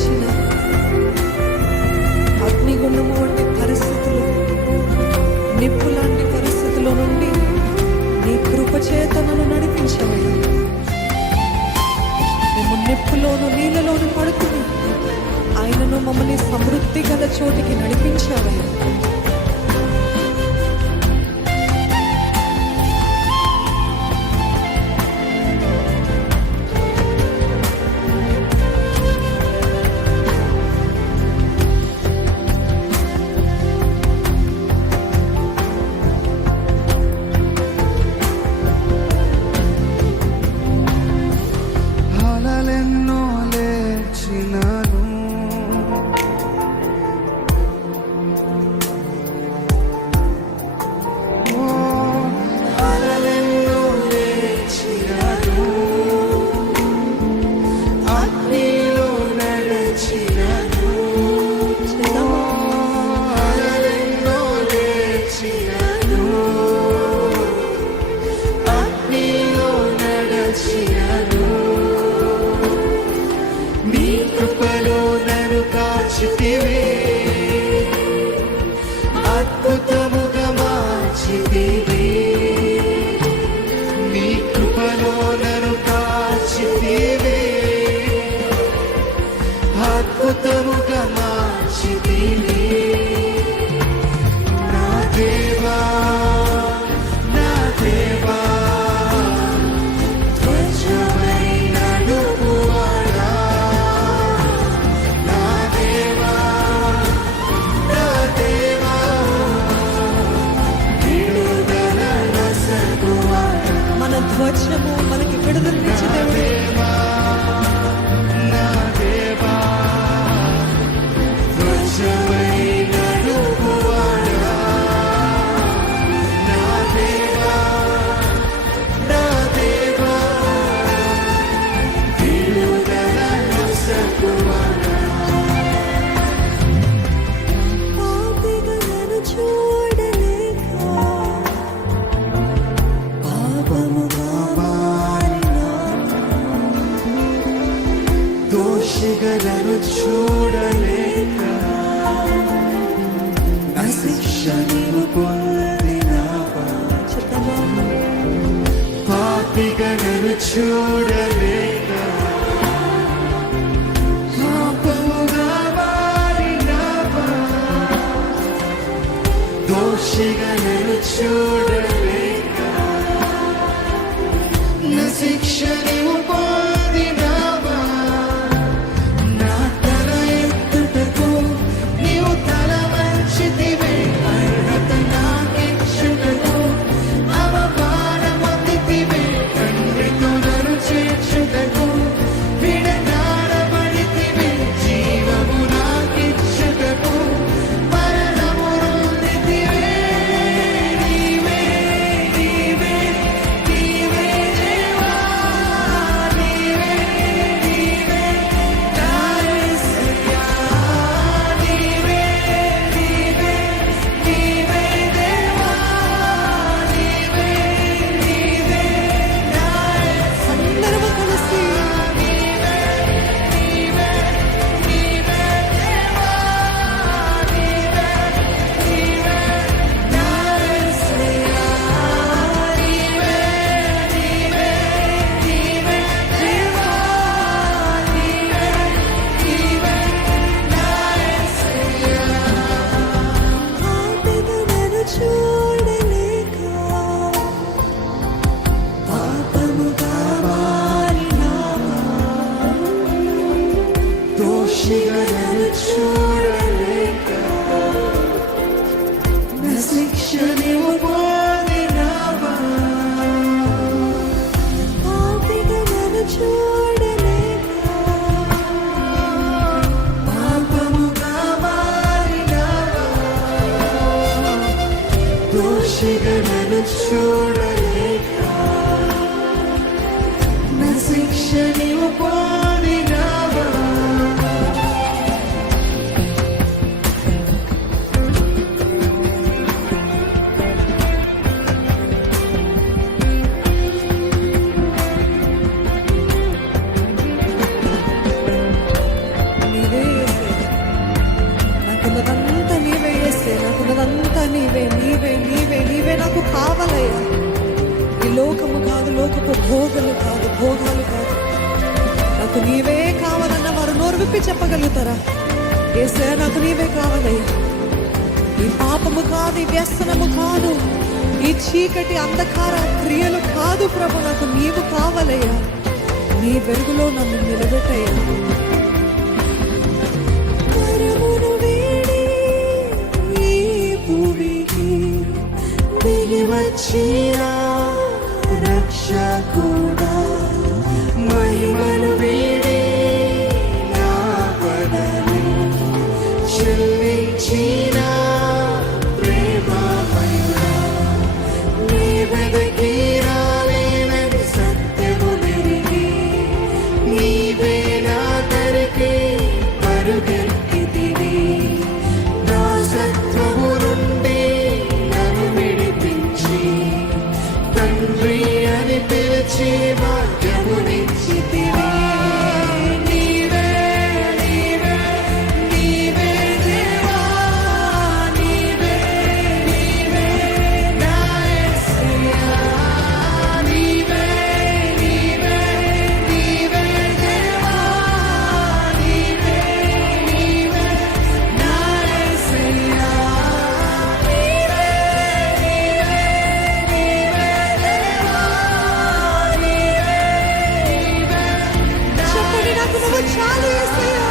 వచ్చిన అగ్నిగుండము వంటి పరిస్థితులు, నిప్పు లాంటి పరిస్థితుల నుండి నీ కృపచేత నన్ను నడిపించవయ్యా. మేము నిప్పులోను నీళ్ళలోను పడుకుని ఆయనను మమ్మల్ని సమృద్ధి గల చోటికి నడిపించావయ్యా. అద్భుతముగా మార్చితివి, నీ కృపలో నన్ను కాచితివి, అద్భుతముగా మార్చితివి. నా దేవా నా దేవా వచనము మనకి విడుదలనిచ్చే దేవుడు. దోషిగలను చూడలేక నా శిక్ష నీవు పొందినావా, పాపిగలను చూడలేక పాపముగా మారినావా, దోషిగలను చూడలేక నా శిక్ష నీవు పొందినావా. దోషిగలను చూడలేక నా శిక్ష నీవు పొందినావా, పాపిగలను చూడలేక పాపముగా మారినావా, దోషిగలను చూడలేక నా శిక్ష నీవు పొందినావా. నీవే లోకపు భోగాలు కాదు. నాకు నీవే కావాలన్న వారు నోరు విప్పి చెప్పగలుగుతారా? యేసయ్యా, నాకు నీవే కావాలయ్యా. ఈ పాపము కాదు, ఈ వ్యసనము కాదు, ఈ చీకటి అంధకార క్రియలు కాదు ప్రభు, నాకు నీవు కావాలయ్యా. నీ వెలుగులో నన్ను నిలబెట్టయ్యా. పరమును వీడి ఈ భూమికి దిగి వచ్చిన రక్షకుడా, మహిమను వీడి నా పదవి చెల్లించిన ప్రేమమయుడా, నీ వెదకి రాలేనని సత్యము నెరిగి నీవే నా దరికి పరుగెత్తితివి. దాసత్వము నుండి నన్ను విడిపించి తండ్రి అని పిలిచి భాగ్యమునిచ్చితివి. నీవే నీవే నీవే దేవా, నీవే నీవే నా యేసయ్యా. నీవే నీవే నీవే దేవా, నీవే నీవే నా యేసయ్యా. నీవే నీవే నీవే దేవా, నీవే నీవే నా చెప్పండి, నాకు నువ్వు చాలు యేసయ్యా.